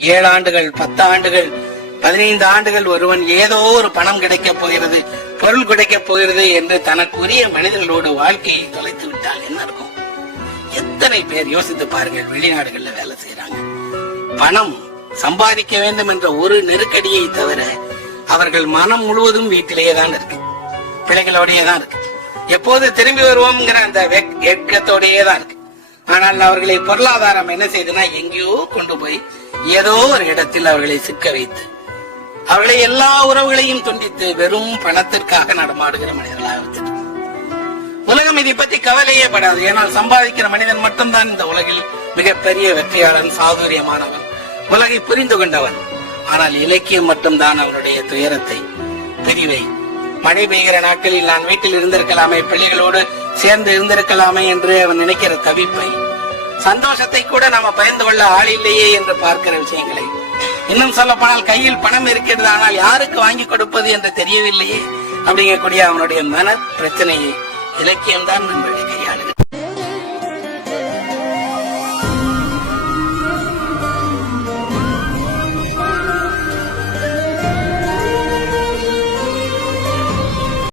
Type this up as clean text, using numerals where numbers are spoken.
7 ஆண்டுகள் 10 ஆண்டுகள் 15 ஆண்டுகள் ஒருவன் ஏதோ ஒரு பணம் கிடைக்கப் போகிறது, பொருள் கிடைக்கப் போகிறது என்று தனக்குரிய மனிதர்களோடு வாழ்க்கையை தொலைத்து விட்டால் என்ன இருக்கும்? எத்தனை பேர் யோசித்து பாருங்கள். வெளிநாடுகள்ல வேலை செய்யறாங்க, பணம் சம்பாதிக்க வேண்டும் என்ற ஒரு நெருக்கடியை தவிர அவர்கள் மனம் முழுவதும் வீட்டிலேயே தான் இருக்கு, பிள்ளைகளோடயே தான் இருக்கு, எப்போது திரும்பி வருவோம்ங்கிற அந்த ஏக்கத்தோடையே தான் இருக்கு. ஆனால் அவர்களை பொருளாதாரம் என்ன செய்துன்னா எங்கேயோ கொண்டு போய் ஏதோ ஒரு இடத்தில் அவர்களை சிக்க வைத்து அவர்களை எல்லா உறவுகளையும் துண்டித்து வெறும் பணத்திற்காக நடமாடுகிற மனிதர்களாக வச்சிருக்கு. உலகம் இதை பத்தி கவலையே படாது. ஏனால் சம்பாதிக்கிற மனிதன் மட்டும்தான் இந்த உலகில் மிகப்பெரிய வெற்றியாளன், சாதுரியமானவன், உலகை புரிந்து கொண்டவன். ஆனால் இலக்கியம் மட்டும்தான் அவனுடைய துயரத்தை, பிரிவை, மழை பெய்கிற நாட்களில் நான் வீட்டில் இருந்திருக்கலாமே, பிள்ளைகளோடு சேர்ந்து இருந்திருக்கலாமே என்று அவன் நினைக்கிற தவிப்பை, சந்தோஷத்தை கூட நாம பயந்து கொள்ள ஆள் இல்லையே என்று பார்க்கிற விஷயங்களை, இன்னும் சொல்ல போனால் கையில் பணம் இருக்கிறது ஆனால் யாருக்கு வாங்கி கொடுப்பது என்று தெரியவில்லையே அப்படிங்கக்கூடிய அவனுடைய மன பிரச்சனையை இலக்கியம் தான் நண்பர்களே